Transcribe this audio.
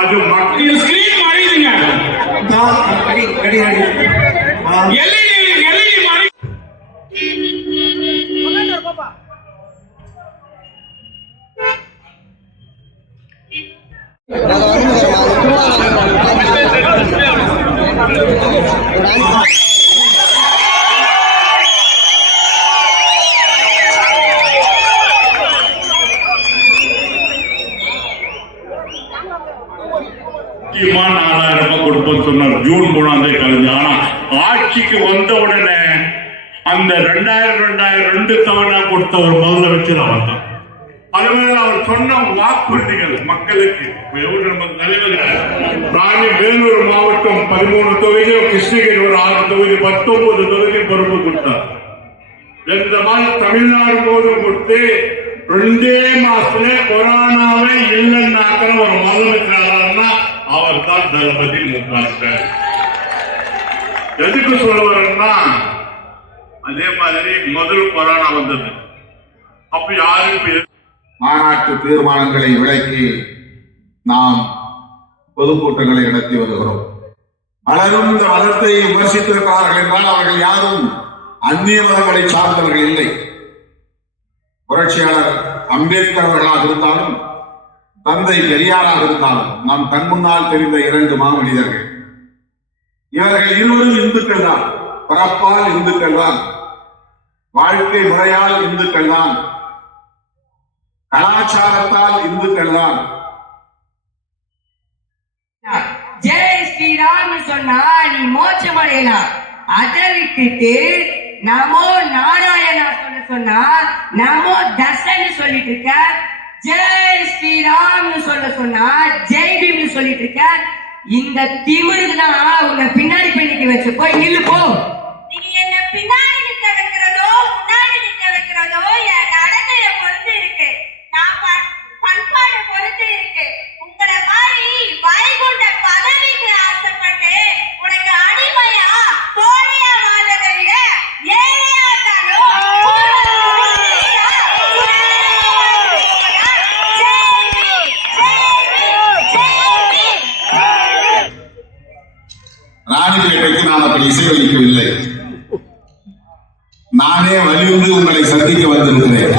அது மக்கள் screen மாறிடுங்க. LED மாறி முக்கியமான 4000 ரூபாய் கொடுப்போம் சொன்னார். ஜூன் 3ஆம் தேதி கழிஞ்சு. ஆனா ஆட்சிக்கு வந்த உடனே அந்த 2000 2 தவணை கொடுத்த ஒரு முதலமைச்சர் அவர் தான். அதுமாதிரி அவர் சொன்ன வாக்குறுதிகள் மக்களுக்கு தலைவர் வேலூர் மாவட்டம் 13 தொகுதி, கிருஷ்ணகிரி ஒரு 6 தொகுதி, 19 தொகுதி பொறுப்பு கொடுத்தார். இந்த மாதிரி தமிழ்நாடு போது கொடுத்து 2 மாசத்துல கொரோனாவே இல்லைன்னாக்கிற ஒரு முதலமைச்சர் அவர் தான் தளபதி மு.க.ஸ்டாலின். எதுக்கு சொல்லுவாருன்னா, அதே மாதிரி முதல் கொரோனா வந்தது. அப்ப யாரும் மாநாட்டு தீர்மானங்களை விளக்கி நாம் பொதுக்கூட்டங்களை நடத்தி வருகிறோம். பலரும் இந்த மதத்தை விமர்சித்திருக்கிறார்கள் என்றால் அவர்கள் யாரும் அந்நிய மதங்களை சார்ந்தவர்கள் இல்லை. புரட்சியாளர் அம்பேத்கர் அவர்களாக இருந்தாலும், தந்தை பெரியாராக இருந்தாலும், நாம் கண் முன்னால் தெரிந்த 2 மாமனிதர்கள். இவர்கள் இருவரும் இந்துக்கள் தான், பிறப்பால் இந்துக்கள் தான், வாழ்க்கை முறையால் இந்துக்கள் தான், கலாச்சாரத்தால் இந்துக்கள் தான். ஜெய் ஸ்ரீராம் சொன்னா நீ மோட்சம் அடையலாம். அதை விட்டுட்டு நமோ நாராயணா சொன்னா நமோ தசன்னு சொல்லிட்டு இருக்க. ஜெய் ஸ்ரீராம் சொன்னா ஜெய் பீம் சொல்லிட்டு இருக்க. இந்த திமிருக்கு தான் உன்னை பின்னாடி பின்னிக்கு வச்சு போய் நில்லு போ. நீங்க என்ன பின்னாடி நிக்க வைக்கிறதோ முன்னாடி நிக்க வைக்கிறதோ என் நடத்தைய பொறுத்து இருக்கு. நான் பண்பாடு பொறுத்து இருக்கு. உங்களை மாதிரி வைகுண்ட பதவிக்கு ஆசைப்பட்டு உனக்கு அடிமையா தோழியா வாழ்றதை விட ஏழையா இருந்தாலும் ராணிப்பேட்டைக்கு நான் அப்படி இசையளிக்கவில்லை. நானே வலியுறுத்தி உங்களை சந்திக்க வந்திருக்கிறேன்.